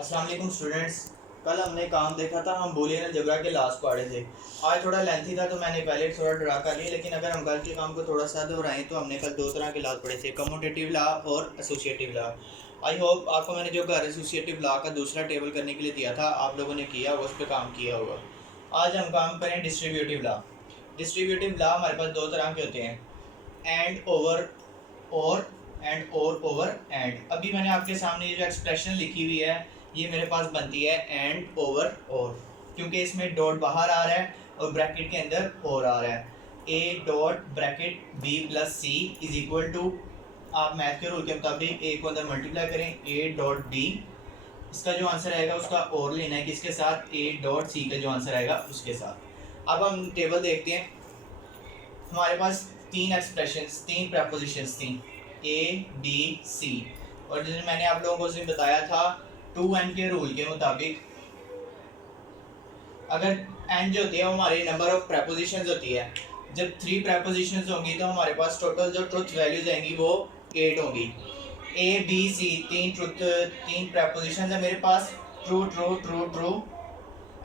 अस्सलाम वालेकुम स्टूडेंट्स। कल हमने काम देखा था, हम बूलियन अलजेब्रा के लास्ट पढ़े थे। आज थोड़ा लेंथी था तो मैंने पहले थोड़ा ड्रा कर लिया, लेकिन अगर हम कल के काम को थोड़ा सा दोहराएं तो हमने कल दो तरह के लॉज पढ़े थे, कम्यूटेटिव लॉ और एसोसिएटिव लॉ। आई होप आपको मैंने जो घर एसोसिएटिव लॉ का दूसरा टेबल करने के लिए दिया था आप लोगों ने किया होगा, उस पर काम किया होगा। आज हम काम करें डिस्ट्रीब्यूटिव लॉ। डिस्ट्रीब्यूटिव लॉ हमारे पास दो तरह के होते हैं, एंड ओवर और एंड और ओवर एंड। अभी मैंने आपके सामने ये जो एक्सप्रेशन लिखी हुई है ये मेरे पास बनती है एंड ओवर और, क्योंकि इसमें डॉट बाहर आ रहा है और ब्रैकेट के अंदर और आ रहा है। A dot bracket b plus c is equal to, आप मैथ के रूल के मुताबिक ए को अंदर मल्टीप्लाई करें, ए डॉट बी, इसका जो आंसर आएगा उसका और लेना है किसके साथ, ए डॉट सी का जो आंसर आएगा उसके साथ। अब हम टेबल देखते हैं। हमारे पास तीन एक्सप्रेशंस, तीन प्रपोजिशंस थी, ए बी सी, और जैसे मैंने आप लोगों को उसमें बताया था 2n के रूल के मुताबिक अगर n जो होती है वो हमारी नंबर ऑफ प्रपोजिशंस होती है। जब 3 प्रपोजिशंस होंगी तो हमारे पास टोटल जो ट्रुथ वैल्यूज आएंगी वो 8 होंगी। ए बी सी तीन प्रपोजिशंस है मेरे पास, true true true true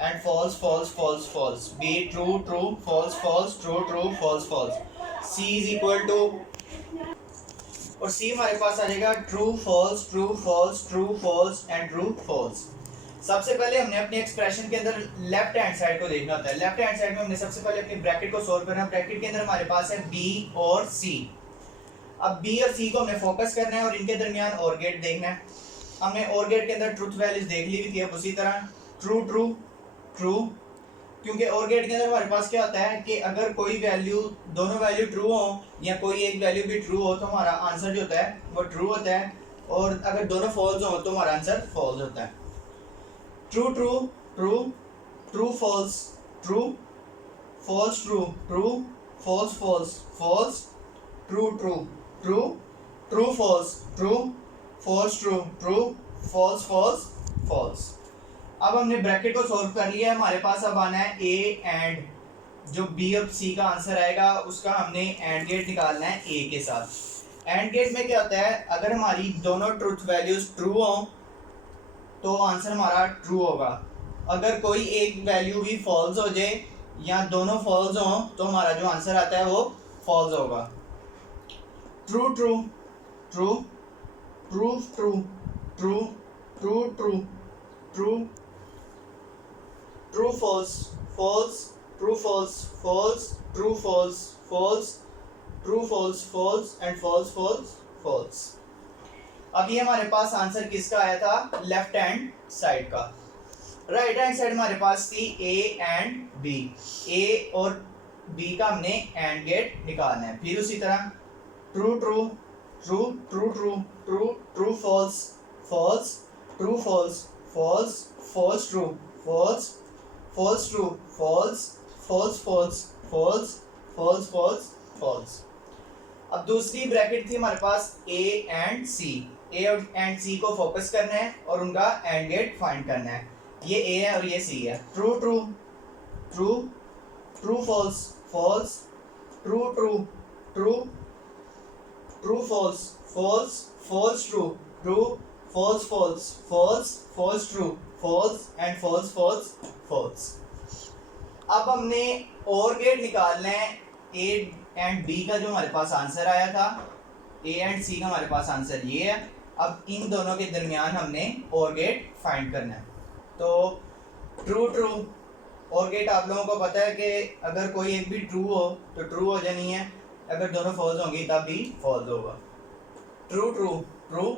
and false false false false, B true true false false true true false false, C is equal to, और सी हमारे पास आ जाएगा true false true false true false and true false. सबसे पहले हमने अपने expression के अंदर लेफ्ट हैंड साइड को देखना होता है। लेफ्ट हैंड साइड में हमने सबसे पहले अपनी ब्रैकेट को सोल्व करना है। ब्रैकेट के अंदर हमारे पास है बी और सी। अब बी और सी को हमने फोकस करना है और इनके दरमियान और गेट देखना है। हमने और गेट के अंदर ट्रुथ वैल्यूज देख ली हुई थी। अब उसी तरह ट्रू ट्रू ट्रू, क्योंकि और गेट के अंदर हमारे पास क्या होता है कि अगर कोई वैल्यू, दोनों वैल्यू ट्रू हो या कोई एक वैल्यू भी ट्रू हो तो हमारा आंसर जो होता है वो ट्रू होता है, और अगर दोनों फॉल्स हो तो हमारा आंसर फॉल्स होता है। True true true true false true false true true false false false true true true true false true false true true false false false. अब हमने ब्रैकेट को सॉल्व कर लिया है। हमारे पास अब आना है ए एंड, जो बी और सी का आंसर आएगा उसका हमने एंड गेट निकालना है ए के साथ। एंड गेट में क्या होता है, अगर हमारी दोनों ट्रुथ वैल्यूज ट्रू हो तो आंसर हमारा ट्रू होगा। अगर कोई एक वैल्यू भी फॉल्स हो जाए या दोनों फॉल्स हो तो हमारा जो आंसर आता है वो फॉल्स होगा। True true true true true true true true true true false false true false false true false false true false false and false false false. अब ये हमारे पास आंसर किसका आया था, लेफ्ट हैंड साइड का। राइट हैंड साइड हमारे पास थी ए एंड बी। ए और बी का हमने एंड गेट निकालना है। फिर उसी तरह true true true true true true true false false true false false false true false false true false false false false false false false. अब दूसरी ब्रैकेट थी हमारे पास A and C. A and सी को फोकस करना है और उनका and gate find करना है। ये ए है और ये सी है। True true true true false false true true true true false false false true true false false false false true false and false false false. अब हमने और गेट निकालना है। ए एंड बी का जो हमारे पास आंसर आया था, ए एंड सी का हमारे पास आंसर ये है। अब इन दोनों के दरमियान हमने और गेट फाइंड करना है। तो ट्रू ट्रू और गेट आप लोगों को पता है कि अगर कोई एक भी ट्रू हो तो ट्रू हो जानी है, अगर दोनों फॉल्स होंगी तब भी फॉल्स होगा। True true true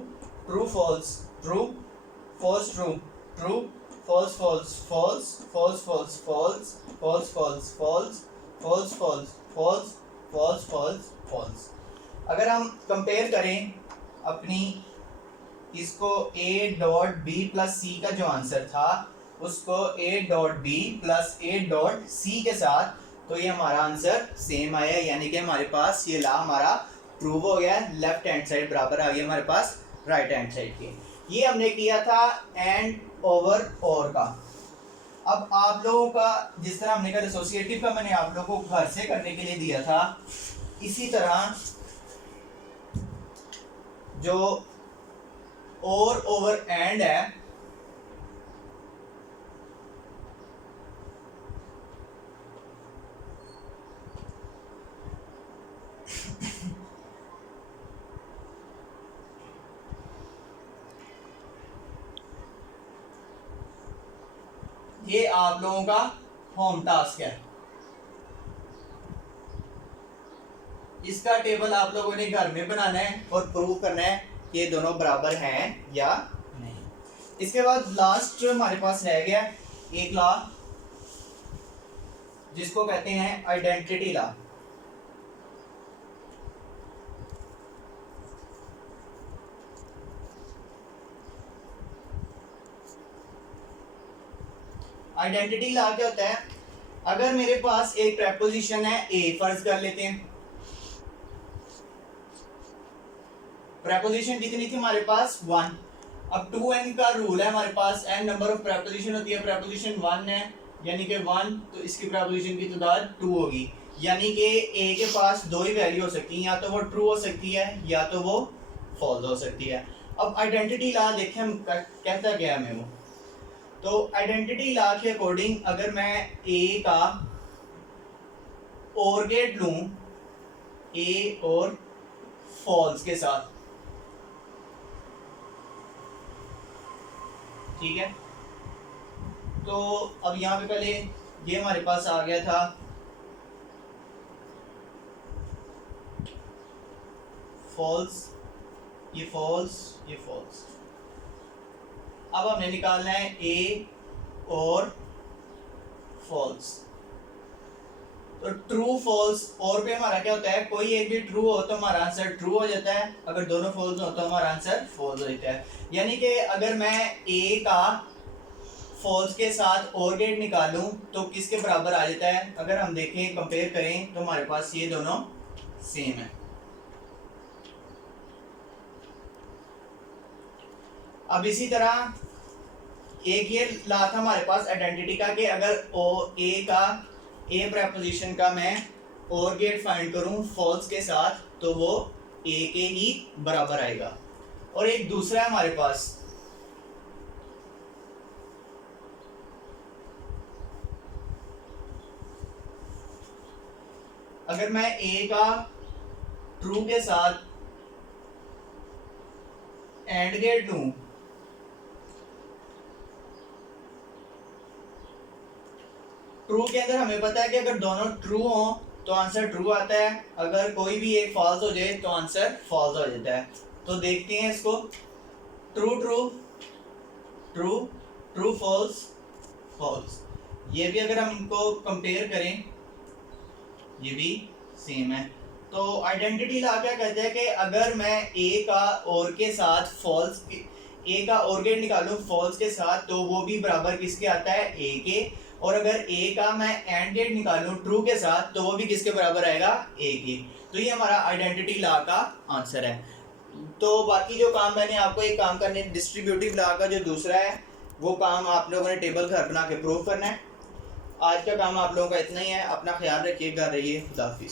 true false true false true true false false false false false false false false false false false false false false false. अगर हम कंपेयर करें अपनी इसको a dot b plus c का जो answer था उसको a dot b plus a dot c के साथ, तो ये हमारा आंसर सेम आया, यानी कि हमारे पास ये ला हमारा प्रूव हो गया। लेफ्ट हैंड साइड बराबर आ गया हमारे पास राइट हैंड साइड के। ये हमने किया था एंड ओवर और का। अब आप लोगों का जिस तरह हमने कल एसोसिएटिव का मैंने आप लोगों को घर से करने के लिए दिया था, इसी तरह जो और ओवर एंड है ये आप लोगों का होम टास्क है। इसका टेबल आप लोगों ने घर में बनाना है और प्रूव करना है कि ये दोनों बराबर हैं या नहीं। इसके बाद लास्ट हमारे पास रह गया एक लॉ, जिसको कहते हैं आइडेंटिटी लॉ। आइडेंटिटी लॉ क्या होता है? अगर मेरे पास एक प्रेपोजिशन है ए, फर्ज कर लेते हैं, प्रेपोजिशन कितनी थी हमारे पास? 1। अब 2n का रूल है हमारे पास, n नंबर ऑफ प्रेपोजिशन होती है, प्रेपोजिशन 1 है यानी कि 1, तो इसकी प्रेपोजिशन की तादाद 2 होगी, यानी कि ए के पास दो ही वैल्यू हो सकती है, या तो वो ट्रू हो सकती है या तो वो फॉल्स हो सकती है। अब आइडेंटिटी लॉ देखें हम कहता क्या है हमें वो। तो आइडेंटिटी लॉ के अकॉर्डिंग अगर मैं ए का और गेट लूं, ए और फॉल्स के साथ, ठीक है, तो अब यहाँ पे पहले ये हमारे पास आ गया था फॉल्स, ये फॉल्स, ये फॉल्स। अब हमें निकालना है ए और फॉल्स। तो ट्रू फॉल्स और पे हमारा क्या होता है? कोई एक भी ट्रू हो तो हमारा आंसर ट्रू हो जाता है, अगर दोनों फॉल्स हो तो हमारा आंसर फॉल्स हो जाता है। यानी कि अगर मैं ए का फॉल्स के साथ और गेट निकालूं तो किसके बराबर आ जाता है? अगर हम देखें, कंपेयर करें, तो हमारे पास ये दोनों सेम है। अब इसी तरह एक ये ला था हमारे पास आइडेंटिटी का कि अगर ए प्रेपोजिशन का मैं और गेट फाइंड करूं फॉल्स के साथ तो वो ए के ही बराबर आएगा। और एक दूसरा है हमारे पास, अगर मैं ए का ट्रू के साथ एंड गेट लूं, ट्रू के अंदर हमें पता है कि अगर दोनों ट्रू हो तो आंसर ट्रू आता है, अगर कोई भी एक फॉल्स हो जाए तो आंसर फॉल्स हो जाता है। तो देखते हैं इसको, true true true true false false, ये भी अगर हम इनको कंपेयर करें ये भी सेम है। तो आइडेंटिटी लॉ क्या कहते हैं कि अगर मैं ए का और के साथ फॉल्स, ए का और गेट निकालूं फॉल्स के साथ तो वो भी बराबर किसके आता है? ए के। और अगर ए का मैं एंड गेट निकालूं ट्रू के साथ तो वो भी किसके बराबर आएगा? ए के। तो ये हमारा आइडेंटिटी लॉ का आंसर है। तो बाकी जो काम मैंने आपको एक काम करने, डिस्ट्रीब्यूटिव लॉ का जो दूसरा है वो काम आप लोगों ने टेबल घर बना के प्रूव करना है। आज का काम आप लोगों का इतना ही है। अपना ख्याल रखिए, घर रहिए, खुदा हाफिज़।